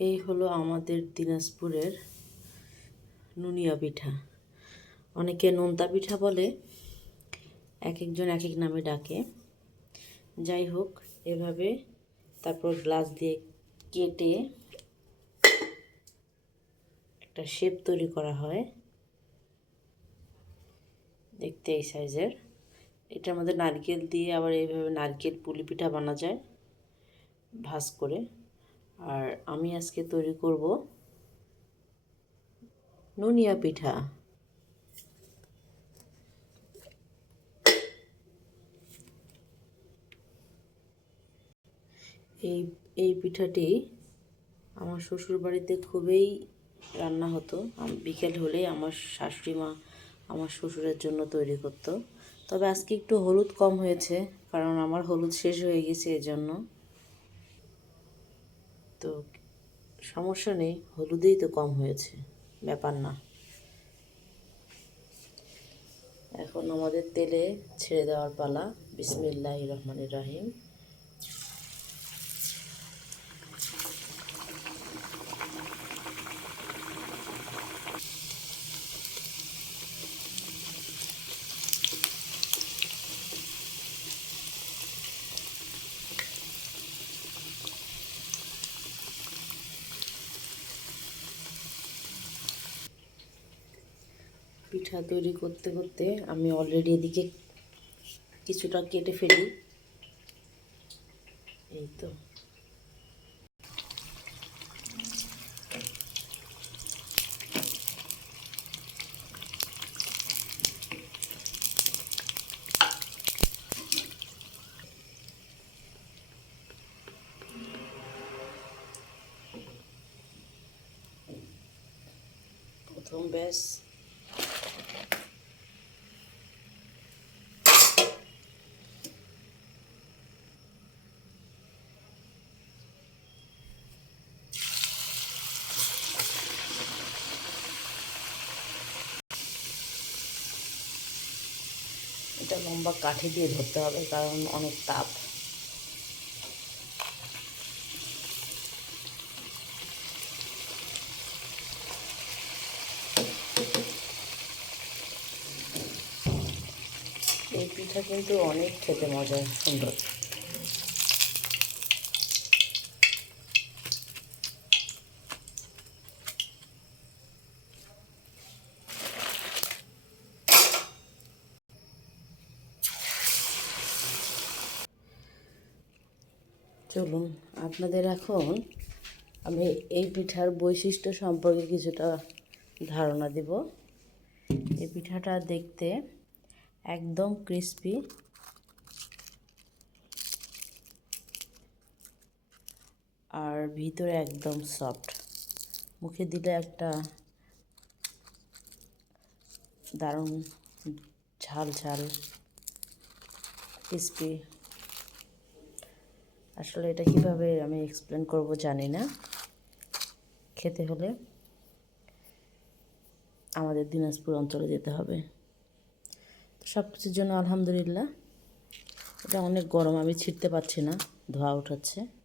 এই হলো আমাদের দিনাজপুরের নুনিয়া পিঠা। অনেকে নোনতা পিঠা বলে, এক একজন এক এক নামে ডাকে। যাই হোক, এভাবে তারপর গ্লাস দিয়ে কেটে একটা শেপ তৈরি করা হয়। দেখতে এই সাইজের। এটার মধ্যে নারকেল দিয়ে আবার এইভাবে নারকেল পুলি পিঠা বানা যায়, ভাজ করে। আর আমি আজকে তৈরি করব নুনিয়া পিঠা। এই এই পিঠাটি আমার শ্বশুর বাড়িতে খুবই রান্না হতো। বিকেল হলেই আমার শাশুড়ি মা আমার শ্বশুরের জন্য তৈরি করতো। তবে আজকে একটু হলুদ কম হয়েছে, কারণ আমার হলুদ শেষ হয়ে গেছে এজন্য। তো সমস্যা নেই, হলুদেই তো কম হয়েছে, ব্যাপার না। এখন আমাদের তেলে ছেড়ে দেওয়ার পালা। বিসমিল্লাহ রহমানির রাহিম। পিঠা তৈরি করতে করতে আমি অলরেডি এদিকে কিছুটা কেটে ফেলি। এই তো। প্রথম ব্যাস। এটা লম্বা কাঠি দিয়ে ধরতে হবে কারণ অনেক তাপ এই পিঠা কিন্তু অনেক খেতে মজা, সুন্দর। চলুন, আপনাদের এখন আমি এই পিঠার বৈশিষ্ট্য সম্পর্কে কিছুটা ধারণা দেব। এই পিঠাটা দেখতে একদম ক্রিস্পি আর ভিতরে একদম সফট মুখে দিলে একটা দারুণ ঝাল ঝাল ক্রিস্পি আসলে এটা কীভাবে আমি এক্সপ্লেন করব জানি না। খেতে হলে আমাদের দিনাজপুর অঞ্চলে যেতে হবে। সব কিছুর জন্য আলহামদুলিল্লাহ। এটা অনেক গরম আমি ছিটতে পারছি না ধোয়া উঠাচ্ছে।